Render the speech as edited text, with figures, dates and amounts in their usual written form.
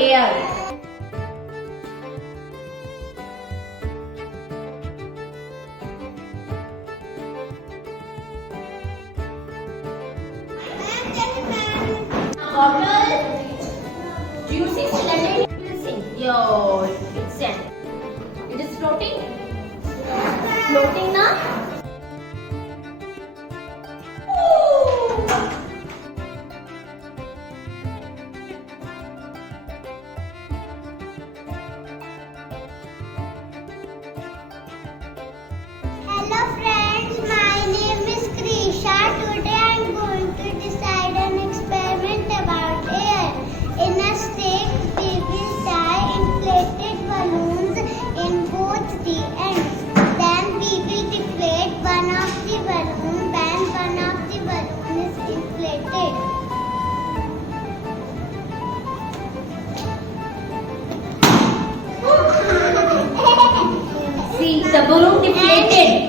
air. Bottle, juicy cylinder, will sink. Yo, it's sand. It is floating. Floating now. Hello friends, my name is Krisha. Today I am going to decide an experiment about air. In a stick, we will tie inflated balloons in both the ends. Then we will deflate one of the balloon when one of the balloon is inflated. See, the balloon deflated.